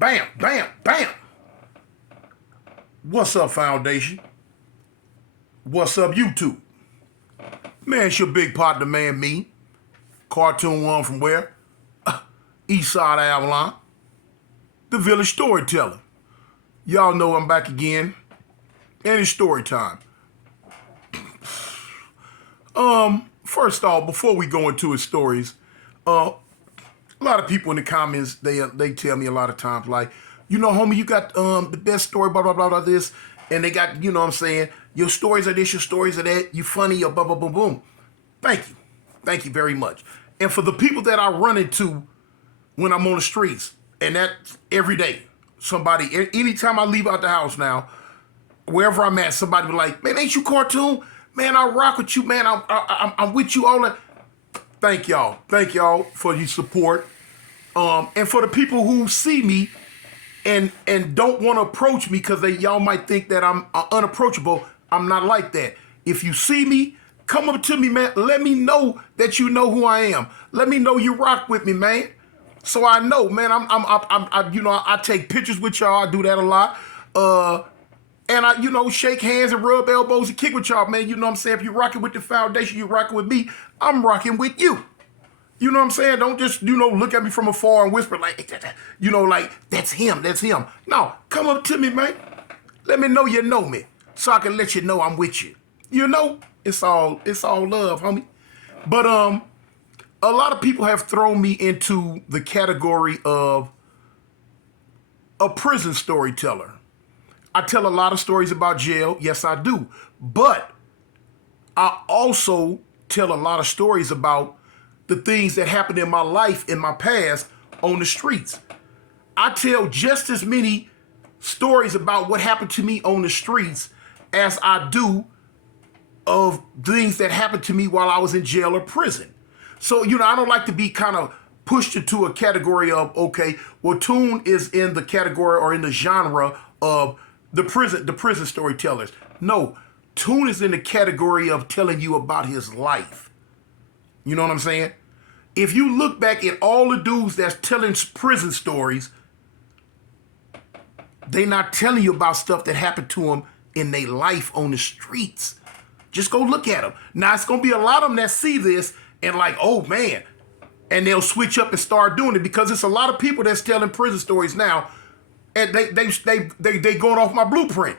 Bam, bam, bam. What's up, Foundation? What's up, YouTube? Man, it's your big partner, man, me. Cartoon one from where? East Side of Avalon. The Village Storyteller. Y'all know I'm back again. And it's story time. First off, before we go into his stories, a lot of people in the comments, they tell me a lot of times, like, you know, homie, you got the best story, blah, blah, blah, blah, this. And they got, you know what I'm saying, your stories are this, your stories are that, you funny, or blah, blah, boom, boom. Thank you. Thank you very much. And for the people that I run into when I'm on the streets, and that's every day, somebody, anytime I leave out the house now, wherever I'm at, somebody be like, man, ain't you cartoon? Man, I rock with you, man. I'm with you all that. Thank y'all. Thank y'all for your support. And for the people who see me and don't want to approach me because y'all might think that I'm unapproachable, I'm not like that. If you see me, come up to me, man. Let me know that you know who I am. Let me know you rock with me, man. So I know, man. I take pictures with y'all. I do that a lot. And I, shake hands and rub elbows and kick with y'all, man. You know what I'm saying? If you're rocking with the foundation, you're rocking with me, I'm rocking with you. You know what I'm saying? Don't just, look at me from afar and whisper like, that's him, that's him. No, come up to me, man. Let me know you know me so I can let you know I'm with you. It's all love, homie. But a lot of people have thrown me into the category of a prison storyteller. I tell a lot of stories about jail. Yes, I do. But I also tell a lot of stories about the things that happened in my life, in my past, on the streets. I tell just as many stories about what happened to me on the streets as I do of things that happened to me while I was in jail or prison. So, I don't like to be kind of pushed into a category of, okay, well, Toon is in the category or in the genre of the prison storytellers. No, Toon is in the category of telling you about his life. You know what I'm saying? If you look back at all the dudes that's telling prison stories, they not telling you about stuff that happened to them in their life on the streets. Just go look at them. Now, it's going to be a lot of them that see this and like, oh, man. And they'll switch up and start doing it because it's a lot of people that's telling prison stories now. And they going off my blueprint.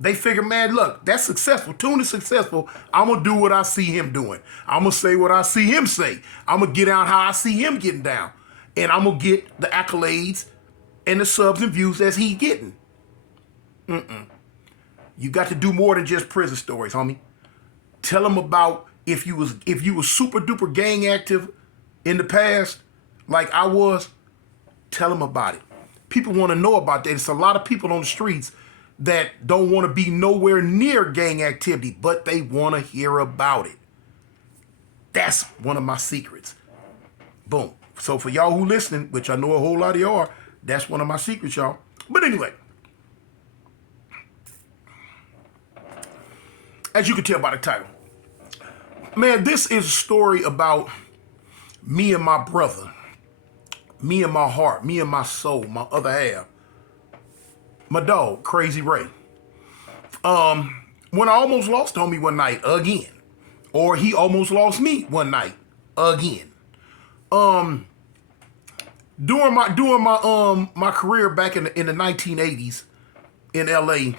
They figure, man, look, that's successful. Toon is successful. I'm going to do what I see him doing. I'm going to say what I see him say. I'm going to get down how I see him getting down. And I'm going to get the accolades and the subs and views as he getting. You got to do more than just prison stories, homie. Tell them about if you was super duper gang active in the past, like I was, tell them about it. People want to know about that. It's a lot of people on the streets that don't want to be nowhere near gang activity, but they want to hear about it. That's one of my secrets. Boom. So for y'all who listening, which I know a whole lot of y'all are, that's one of my secrets, y'all. But anyway, as you can tell by the title, man, this is a story about me and my brother. Me and my heart, me and my soul, my other half. My dog, Crazy Ray. When I almost lost homie one night again. Or he almost lost me one night again. During my career back in the 1980s in LA,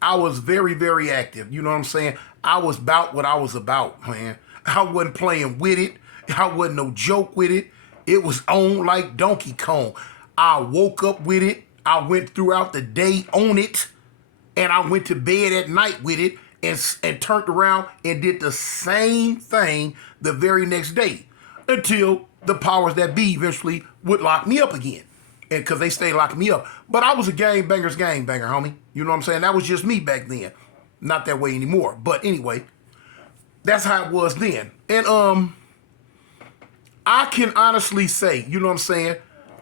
I was very, very active. You know what I'm saying? I was about what I was about, man. I wasn't playing with it. I wasn't no joke with it. It was on like Donkey Kong. I woke up with it. I went throughout the day on it. And I went to bed at night with it and turned around and did the same thing the very next day until the powers that be eventually would lock me up again. And because they stay locking me up. But I was a gangbanger's gangbanger, homie. You know what I'm saying? That was just me back then. Not that way anymore. But anyway, that's how it was then. And I can honestly say, you know what I'm saying?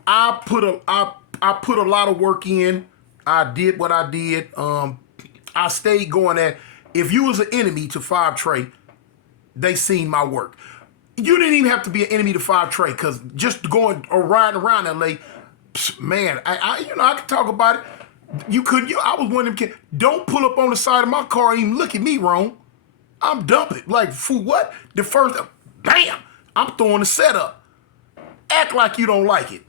I put a lot of work in. I did what I did. I stayed going at. If you was an enemy to Five Trey, they seen my work. You didn't even have to be an enemy to Five Trey, because just going or riding around LA, Man, I can talk about it. I was one of them kids. Don't pull up on the side of my car and even look at me wrong. I'm dumping. Like, for what? The first, bam, I'm throwing the setup. Act like you don't like it.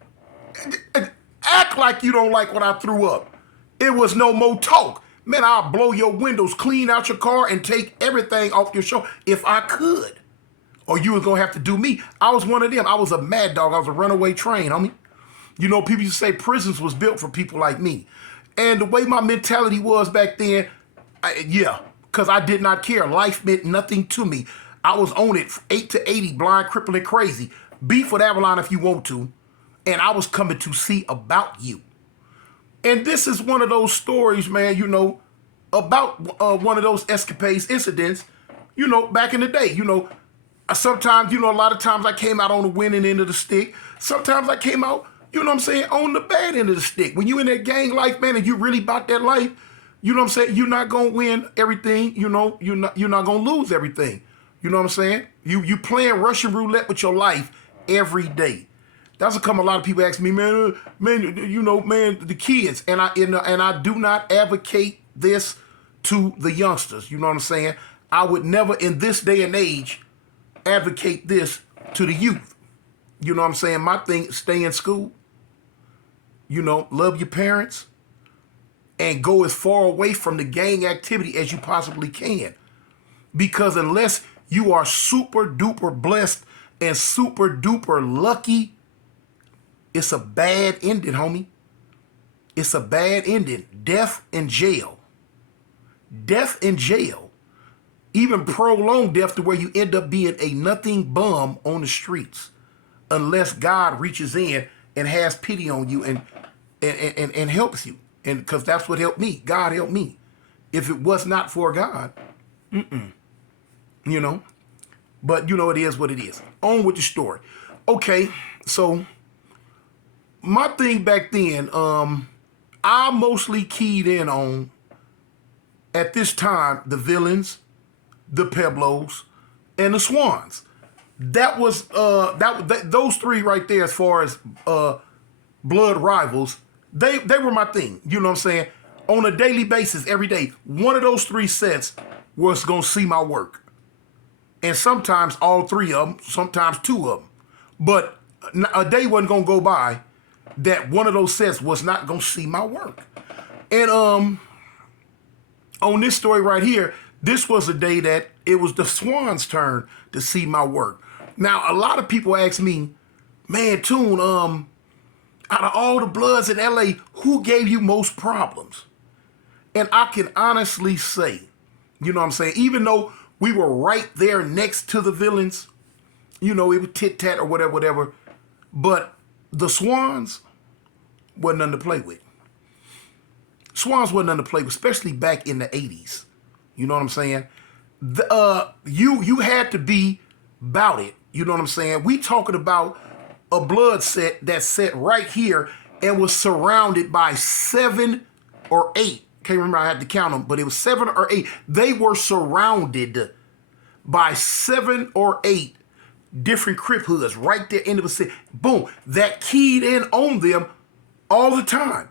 Act like you don't like what I threw up. It was no more talk. Man, I'll blow your windows, clean out your car, and take everything off your show if I could. Or you was going to have to do me. I was one of them. I was a mad dog. I was a runaway train, homie. You know, people used to say prisons was built for people like me. And the way my mentality was back then, because I did not care. Life meant nothing to me. I was on it 8 to 80, blind, crippled, and crazy. Beef with Avalon if you want to. And I was coming to see about you. And this is one of those stories, man, you know, about one of those escapades, incidents, you know, back in the day. You know, sometimes, you know, a lot of times I came out on the winning end of the stick. Sometimes I came out, you know what I'm saying, on the bad end of the stick. When you in that gang life, man, and you really about that life, you know what I'm saying, you're not going to win everything, you know, you're not going to lose everything. You know what I'm saying? You playing Russian roulette with your life every day. That's what come a lot of people ask me, man, you know, man, the kids. And I do not advocate this to the youngsters. You know what I'm saying? I would never in this day and age advocate this to the youth. You know what I'm saying? My thing, stay in school. You know, love your parents. And go as far away from the gang activity as you possibly can. Because unless you are super duper blessed and super duper lucky, it's a bad ending, homie. It's a bad ending. Death in jail. Death in jail. Even prolonged death to where you end up being a nothing bum on the streets. Unless God reaches in and has pity on you and helps you. And because that's what helped me. God helped me. If it was not for God, you know. But you know, it is what it is. On with the story. Okay, so my thing back then, I mostly keyed in on, at this time, the Villains, the Peblos, and the Swans. That was those three right there as far as blood rivals. They were my thing. You know what I'm saying? On a daily basis, every day, one of those three sets was gonna see my work. And sometimes all three of them, sometimes two of them. But a day wasn't gonna go by that one of those sets was not gonna see my work. And on this story right here, this was a day that it was the Swans' turn to see my work. Now, a lot of people ask me, man, Tune, out of all the Bloods in LA, who gave you most problems? And I can honestly say, you know what I'm saying, even though we were right there next to the Villains, you know, it was tit-tat or whatever, but the Swans wasn't nothing to play with. Swans wasn't nothing to play with, especially back in the 80s. You know what I'm saying? You had to be about it. You know what I'm saying? We talking about a blood set that sat right here and was surrounded by 7 or 8. Can't remember, I had to count them, but it was 7 or 8. They were surrounded by 7 or 8 different Crip hoods right there in the vicinity. Boom, that keyed in on them all the time.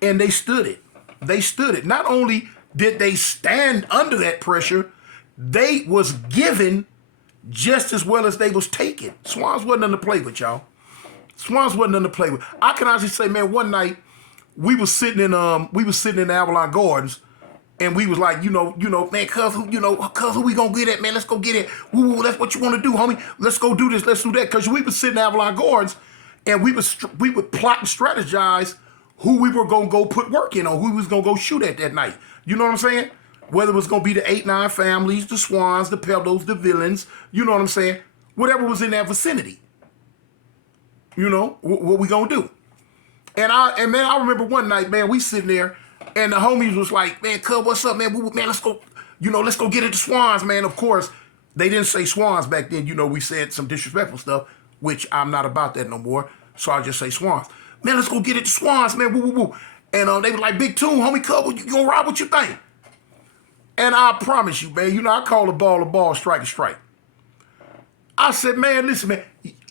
And they stood it. They stood it. Not only did they stand under that pressure, they was given just as well as they was taken. Swans wasn't nothing to play with, y'all. Swans wasn't nothing to play with. I can honestly say, man, one night we was sitting in Avalon Gardens, and we was like, you know, man, cuz who we gonna get at, man? Let's go get it. Woo, that's what you want to do, homie. Let's go do this. Let's do that. Cause we was sitting in Avalon Gardens, and we would plot and strategize who we were gonna go put work in on, who we was gonna go shoot at that night. You know what I'm saying? Whether it was gonna be the 8-9 families, the Swans, the Pebbles, the Villains, you know what I'm saying? Whatever was in that vicinity. You know, what we gonna do? And man, I remember one night, man, we sitting there, and the homies was like, man, cuz, what's up, man? Man, let's go, let's go get at the Swans, man. Of course, they didn't say Swans back then. You know, we said some disrespectful stuff, which I'm not about that no more. So I just say Swans. Man, let's go get at the Swans, man. Woo, woo, woo. And they were like, Big Tune, homie, cuz, you gonna ride? What you think? And I promise you, man, I call a ball, strike a strike. I said, man, listen, man,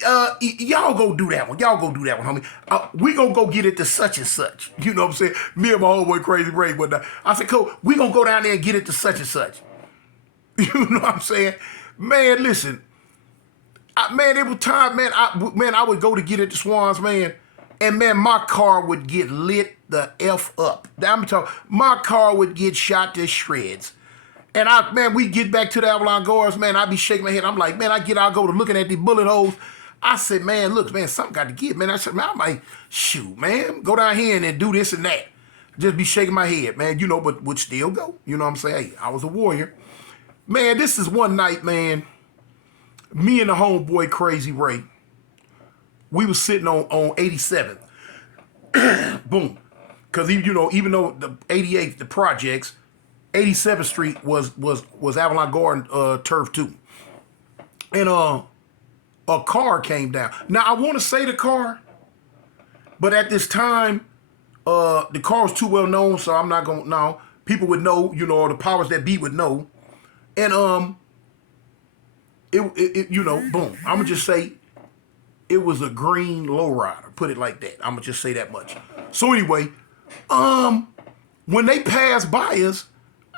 y'all go do that one. Y'all go do that one, homie. We gonna go get it to such and such. You know what I'm saying? Me and my homeboy Crazy Ray, but I said, cool, we gonna go down there and get it to such and such. You know what I'm saying? Man, listen. Man, it was time, man. I would go to get it to Swans, man. And man, my car would get lit the F up. I'm talking, my car would get shot to shreds. And we get back to the Avalon Guards, man, I'd be shaking my head. I'm like, man, I go to looking at these bullet holes. I said, man, look, man, something got to give, man. I said, man, I'm like, shoot, man, go down here and do this and that. Just be shaking my head, man, you know, but would still go. You know what I'm saying? Hey, I was a warrior. Man, this is one night, man, me and the homeboy Crazy Ray, we was sitting on 87th. Boom. Because, you know, even though the 88th, the projects, 87th Street was Avalon Garden turf too. And a car came down. Now, I want to say the car, but at this time, the car was too well known, so I'm not going to know. People would know, you know, the powers that be would know. And, it you know, boom. I'm going to just say it was a green lowrider. Put it like that. I'm going to just say that much. So anyway, when they passed by us,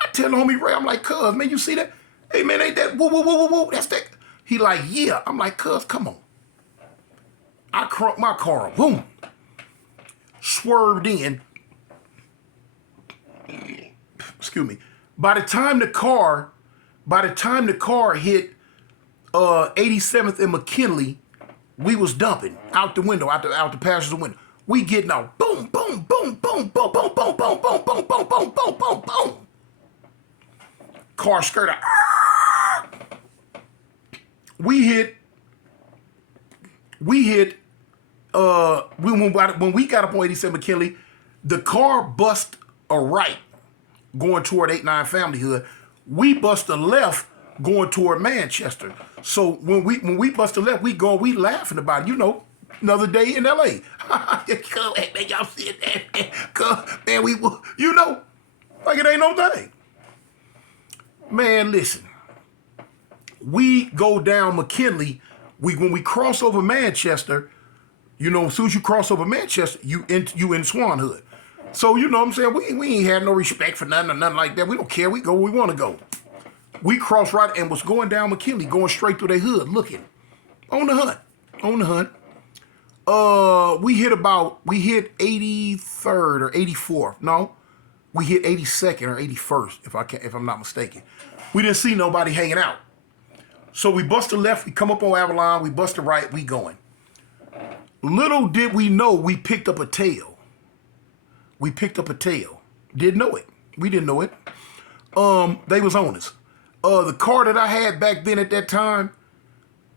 I tell homie Ray, I'm like, cuz, man, you see that? Hey, man, ain't that, whoa, whoa, whoa, whoa, whoa, that's that. He like, yeah. I'm like, cuz, come on. I crunked my car, boom. Swerved in. Excuse me. By the time the car hit 87th and McKinley, we was dumping out the window, out the passenger window. We getting out, boom, boom, boom, boom, boom, boom, boom, boom, boom, boom, boom, boom, boom, boom, boom. Car skirt out. We hit. When we got up on 87 McKinley, the car bust a right going toward 89 Family Hood. We bust a left going toward Manchester. So when we bust a left, we laughing about it. You know, another day in LA. Man, y'all see that? Man, you know, like it ain't no thing. Man, listen. We go down McKinley. When we cross over Manchester, you know, as soon as you cross over Manchester, you in Swan Hood. So, you know what I'm saying? We ain't had no respect for nothing or nothing like that. We don't care. We go where we want to go. We crossed right and was going down McKinley, going straight through their hood, looking. On the hunt. We hit 83rd or 84th. No, we hit 82nd or 81st, if I'm not mistaken. We didn't see nobody hanging out. So we bust a left, we come up on Avalon, we bust a right, we going. Little did we know we picked up a tail. Didn't know it. We didn't know it. They was on us. The car that I had back then at that time,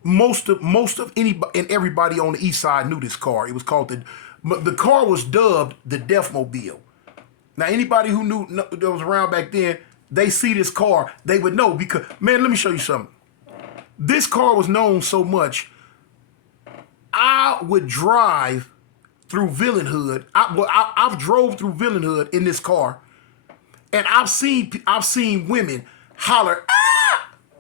most of anybody and everybody on the east side knew this car. It was called the car was dubbed the Deathmobile. Now anybody who knew that was around back then, they see this car, they would know because, man, let me show you something. This car was known so much, I would drive through Villain Hood. I've drove through Villain Hood in this car, and I've seen women holler,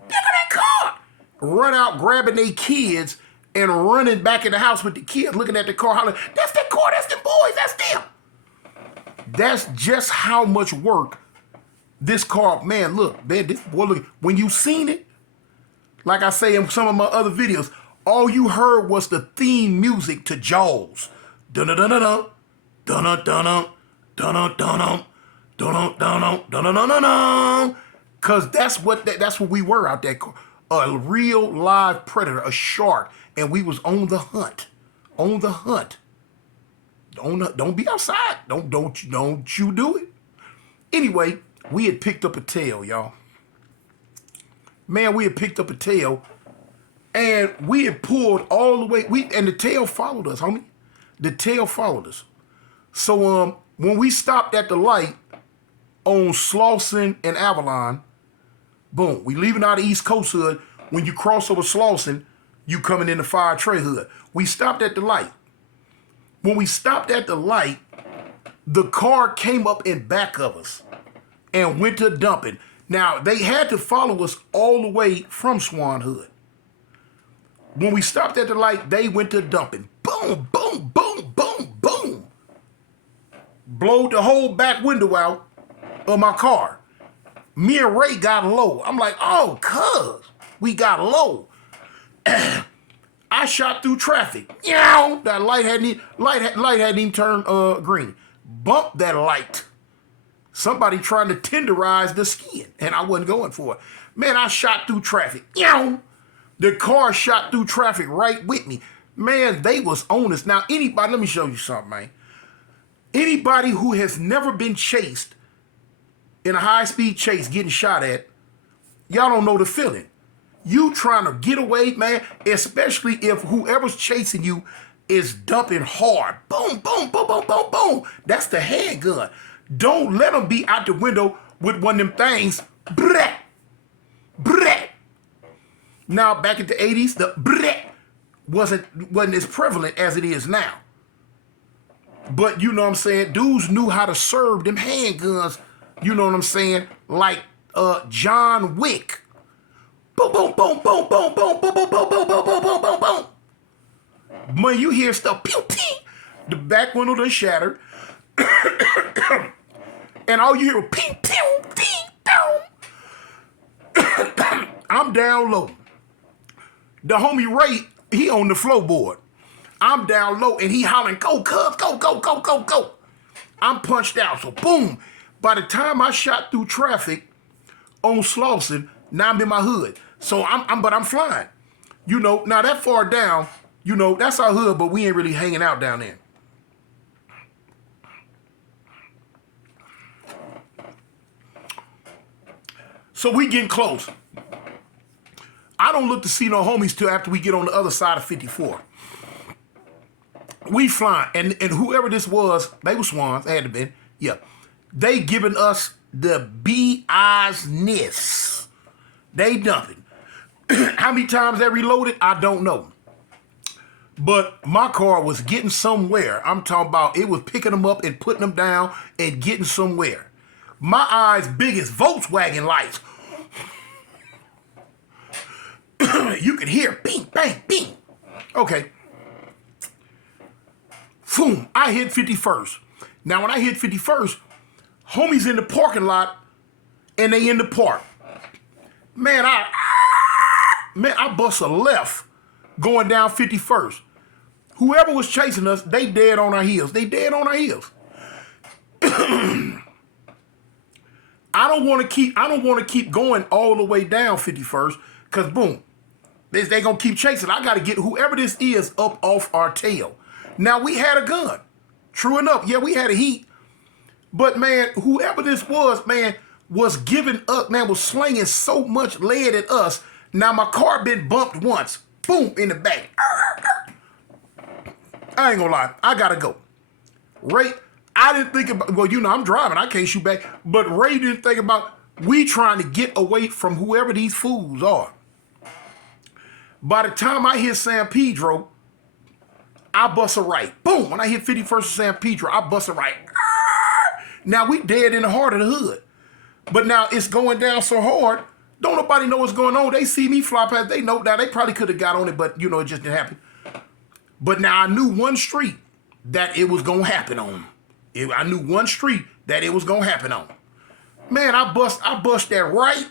look at that car! Run out grabbing their kids and running back in the house with the kids, looking at the car, hollering, that's that car, that's them boys, that's them. That's just how much work this car, man, look, man, this boy, look, when you seen it, like I say in some of my other videos, all you heard was the theme music to Jaws. Dun-dun-dun-dun-dun, dun-dun-dun-dun, dun-dun-dun-dun, dun-dun-dun-dun, dun-dun-dun-dun-dun. Cause that's what we were out there. A real live predator, a shark, and we was on the hunt. On the hunt. Don't be outside. Don't you do it. Anyway, we had picked up a tail, y'all. Man, we had picked up a tail, and we had pulled all the way. And the tail followed us, homie. The tail followed us. So when we stopped at the light on Slauson and Avalon, boom, we leaving out of East Coast Hood. When you cross over Slauson, you coming in the Fire Tray Hood. We stopped at the light. When we stopped at the light, the car came up in back of us and went to dumping. Now, they had to follow us all the way from Swan Hood. When we stopped at the light, they went to dumping. Boom, boom, boom, boom, boom. Blowed the whole back window out of my car. Me and Ray got low. I'm like, oh, cuz, we got low. I shot through traffic. Yow! That light hadn't even turned green. Bumped that light. Somebody trying to tenderize the skin, and I wasn't going for it. Man, I shot through traffic. Yow! The car shot through traffic right with me. Man, they was on us. Now, anybody, let me show you something, man. Anybody who has never been chased in a high-speed chase getting shot at, y'all don't know the feeling. You trying to get away, man, especially if whoever's chasing you is dumping hard. Boom, boom, boom, boom, boom, boom. That's the handgun. Don't let them be out the window with one of them things. Brett, Brett. Now, back in the 80s, the Brett wasn't as prevalent as it is now. But you know what I'm saying? Dudes knew how to serve them handguns, you know what I'm saying? Like John Wick. Boom, boom, boom, boom, boom, boom, boom, boom, boom, boom, boom, boom, boom, boom, boom. When you hear stuff, pew, pew, the back window done shattered. And all you hear is pew, pew, pew, pew. I'm down low. The homie Ray, he on the floorboard. I'm down low and he hollering, go, cuz, go, go, go, go, go. I'm punched out. So boom. By the time I shot through traffic on Slauson, now I'm in my hood. So I'm flying. You know, now that far down, you know, that's our hood, but we ain't really hanging out down there. So we getting close. I don't look to see no homies till after we get on the other side of 54. We flying, and whoever this was, they were Swans, they had to be, yeah. They giving us the BI's-ness. They dumping. How many times they reloaded, I don't know. But my car was getting somewhere. I'm talking about it was picking them up and putting them down and getting somewhere. My eyes big as Volkswagen lights. You could hear bing, bang, bing. Okay. Boom, I hit 51st. Now when I hit 51st, homies in the parking lot and they in the park. Man, I bust a left going down 51st. Whoever was chasing us, they dead on our heels. They dead on our heels. I don't want to keep going all the way down 51st, because boom, they gonna keep chasing. I gotta get whoever this is up off our tail. Now we had a gun. True enough, yeah, we had a heat. But man, whoever this was, man, was giving up, man, was slinging so much lead at us. Now my car been bumped once. Boom, in the back. I ain't gonna lie, I gotta go. Ray, I didn't think about, well, you know, I'm driving, I can't shoot back. But Ray didn't think about, we trying to get away from whoever these fools are. By the time I hit San Pedro, I bust a right. Boom, when I hit 51st of San Pedro, I bust a right. Now we dead in the heart of the hood. But now it's going down so hard, don't nobody know what's going on. They see me fly past, they know that they probably could have got on it, but you know, it just didn't happen. But now I knew one street that it was gonna happen on. I knew one street that it was gonna happen on. Man, I bust that right.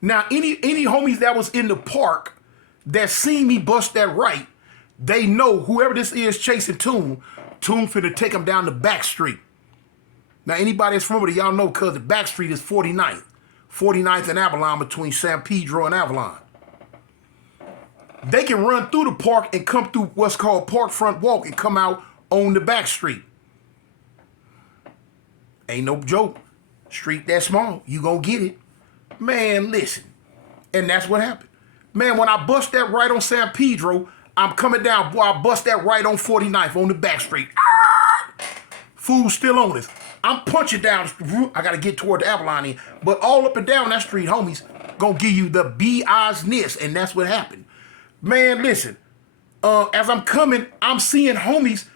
Now any homies that was in the park that seen me bust that right, they know whoever this is chasing Toon finna take them down the backstreet. Now, anybody that's familiar, y'all know because the backstreet is 49th. 49th and Avalon, between San Pedro and Avalon. They can run through the park and come through what's called Park Front Walk and come out on the backstreet. Ain't no joke. Street that small, you gonna get it. Man, listen. And that's what happened. Man, when I bust that right on San Pedro, I'm coming down, boy, I bust that right on 49th on the back street. Fool still on us. I'm punching down. I got to get toward the Avalon end. But all up and down that street, homies, gonna give you the BI's-ness, and that's what happened. Man, listen. As I'm coming, I'm seeing homies,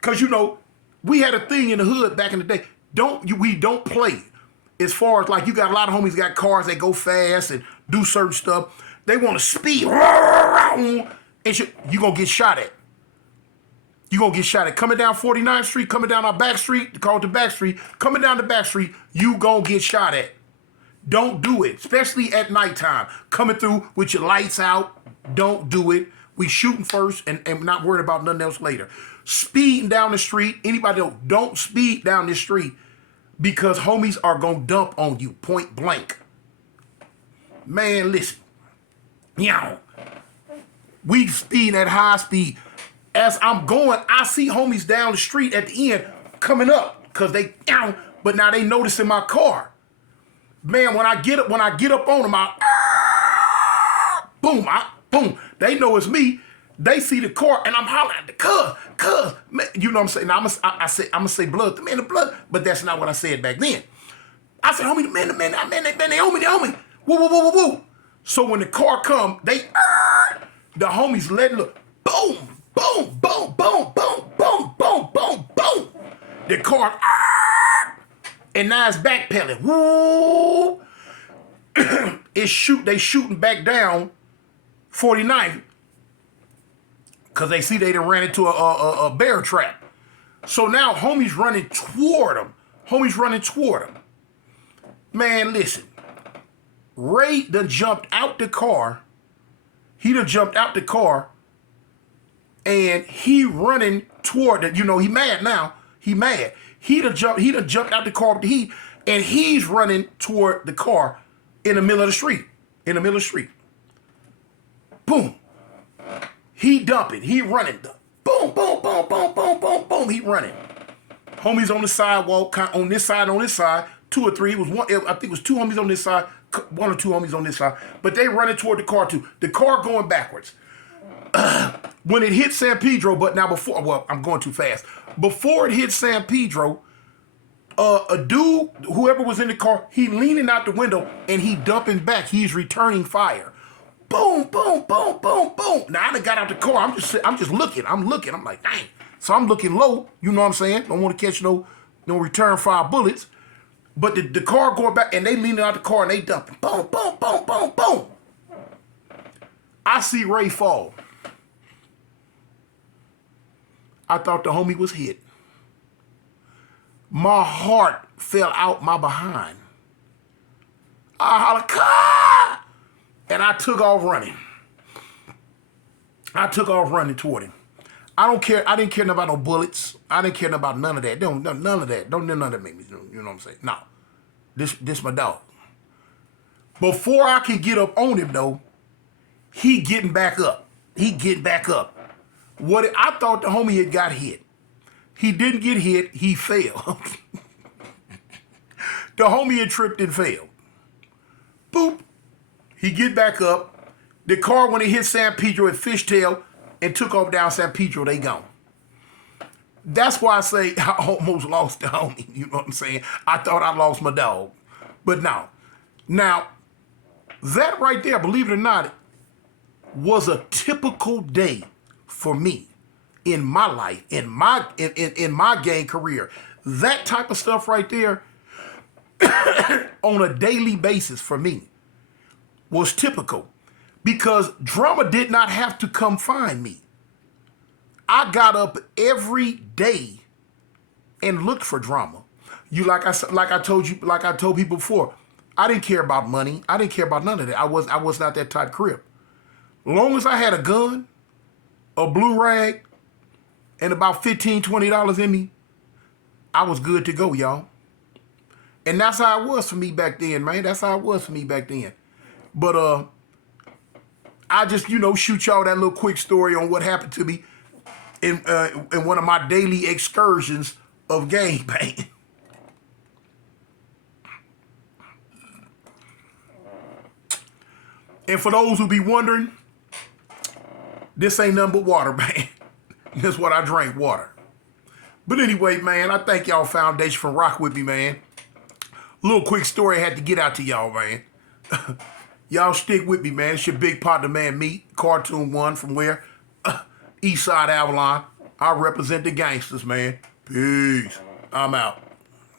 because, you know, we had a thing in the hood back in the day. We don't play. As far as, like, you got a lot of homies got cars that go fast and do certain stuff. They want to speed. boom, and you gonna get shot at. You gonna get shot at. Coming down 49th Street, coming down our back street, call it the back street, coming down the back street, you gonna get shot at. Don't do it, especially at nighttime. Coming through with your lights out, don't do it. We shooting first and not worried about nothing else later. Speeding down the street, anybody else, don't speed down this street because homies are gonna dump on you, point blank. Man, listen. We speed at high speed. As I'm going, I see homies down the street at the end coming up because they, but now they noticing my car. Man, when I get up on them, boom. They know it's me. They see the car, and I'm hollering at the cuz, man, you know what I'm saying? Now, I'm gonna say blood, man, the blood, but that's not what I said back then. I said, homie, man, they owe me. Woo. So when the car come, the homies let it look, boom. The car, and now it's backpedaling. Woo! They shooting back down 49th because they see they done ran into a bear trap. So now homies running toward them. Man, listen. Ray done jumped out the car. And he running toward it. You know, he mad now. He mad. He done jumped out the car with the heat, and he's running toward the car in the middle of the street. Boom. He dumping. He running. Boom. He running. Homies on the sidewalk, on this side, 2 or 3. It was one. I think it was 2 homies on this side, 1 or 2 homies on this side. But they running toward the car too. The car going backwards. When it hit San Pedro, I'm going too fast. Before it hit San Pedro, a dude, whoever was in the car, he leaning out the window and he dumping back. He's returning fire. Boom. Now I done got out the car. I'm just looking. I'm like, dang. So I'm looking low. You know what I'm saying? Don't want to catch no return fire bullets. But the car going back and they leaning out the car and they dumping. Boom. I see Ray fall. I thought the homie was hit. My heart fell out my behind. I hollered, "Car!" And I took off running. Toward him. I don't care. I didn't care nothing about no bullets. I didn't care nothing about none of that. None of that. Don't none of that make me, you know what I'm saying? No. This my dog. Before I could get up on him though, he getting back up. I thought the homie had got hit. He didn't get hit, he fell. The homie had tripped and fell. Boop. He get back up. The car, when it hit San Pedro, it fishtailed and took off down San Pedro, they gone. That's why I say I almost lost the homie. You know what I'm saying? I thought I lost my dog. But no. Now, that right there, believe it or not, was a typical day for me in my life, in my gang career. That type of stuff right there on a daily basis for me was typical because drama did not have to come find me. I got up every day and looked for drama. Like I told people before, I didn't care about money. I didn't care about none of that. I was not that type crip. As long as I had a gun, a blue rag, and about $15, $20 in me, I was good to go, y'all. And that's how it was for me back then, man. But I just, shoot y'all that little quick story on what happened to me in one of my daily excursions of gangbang. And for those who be wondering, this ain't nothing but water, man. That's what I drink, water. But anyway, man, I thank y'all Foundation for rock with me, man. Little quick story I had to get out to y'all, man. Y'all stick with me, man. It's your big partner, man, me, Cartoon One from where? Eastside Avalon. I represent the gangsters, man. Peace. I'm out.